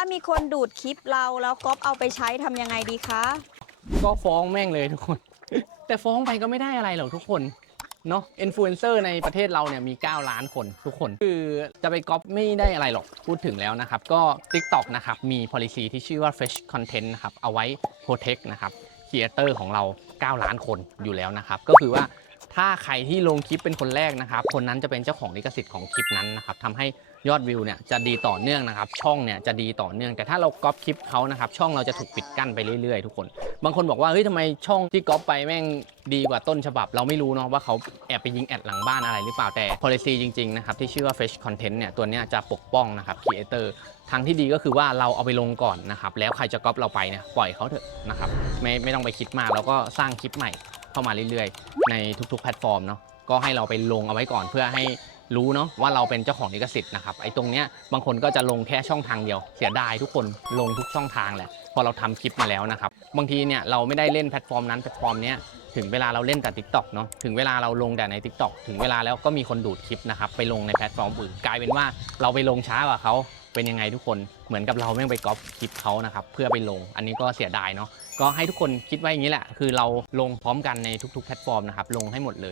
ามีคนดูดคลิปเราแล้วก๊อปเอาไปใช้ทำยังไงดีคะ ก็ฟ้องแม่งเลยทุกคน แต่ฟ้องไปก็ไม่ได้อะไรหรอกทุกคนเนาะอินฟลูเอนเซอร์ในประเทศเราเนี่ยมี 9 ล้านคนทุกคน คือจะไปก๊อปไม่ได้อะไรหรอกพูดถึงแล้วนะครับ ก็ TikTok นะครับ มี policy ที่ชื่อว่า fresh content นะครับ เอาไว้ protect นะครับครีเอเตอร์ของเรา 9 ล้านคนอยู่แล้วนะครับ ก็คือว่า ถ้าใครที่ลงคลิปเป็นคนแรกนะครับ คนนั้นจะเป็นเจ้าของลิขสิทธิ์ของคลิปนั้นนะครับทำให้ยอดวิวเนี่ยจะดีต่อเนื่องนะครับ ช่องเนี่ยจะดีต่อเนื่อง แต่ถ้าเราก๊อปคลิปเขานะครับ ช่องเราจะถูกปิดกั้นไปเรื่อยๆ ทุกคน บางคนบอกว่าเฮ้ยทำไมช่องที่ก๊อปไปแม่งดีกว่าต้นฉบับ เราไม่รู้เนาะว่าเขาแอบไปยิงแอดหลังบ้านอะไรหรือเปล่าแต่ policy จริงๆนะครับที่ชื่อว่า fresh content เนี่ยตัวเนี้ยจะปกป้องนะครับ creator ทางที่ดีก็คือว่าเราเอาไปลงก่อนนะครับแล้วใครจะก๊อปเราไปเนี่ยปล่อยเขาเถอะนะครับไม่ไม่ต้องไปคิดมากแล้วก็สร้างคลิปใหม่ เข้ามาเรื่อยๆ ในทุกๆ แพลตฟอร์มเนาะก็ให้เราไปลงเอาไว้ก่อนเพื่อให้รู้เนาะว่าเราเป็นเจ้าของลิขสิทธิ์นะครับไอ้ตรงเนี้ยบางคนก็จะลงแค่ช่องทางเดียว เสียดายทุกคนลงทุกช่องทางแหละพอเราทำคลิปมาแล้วนะครับบางทีเนี่ยเราไม่ได้เล่นแพลตฟอร์มนั้นแพลตฟอร์มเนี้ยถึงเวลาเราเล่นแต่ TikTok เนาะถึงเวลาเราลงแต่ใน TikTok ถึงเวลาแล้วก็มีคนดูดคลิปนะครับไปลงในแพลตฟอร์มอื่นกลายเป็นว่าเราไปลงช้ากว่าเขา เป็นยังไงทุกคนเหมือนกับเราแม่งไปก๊อปคลิปเขานะครับเพื่อไปลง อันนี้ก็เสียดายเนาะก็ให้ทุกคนคิดไว้อย่างนี้แหละ คือเราลงพร้อมกันในทุกๆแพลตฟอร์มนะครับลงให้หมดเลย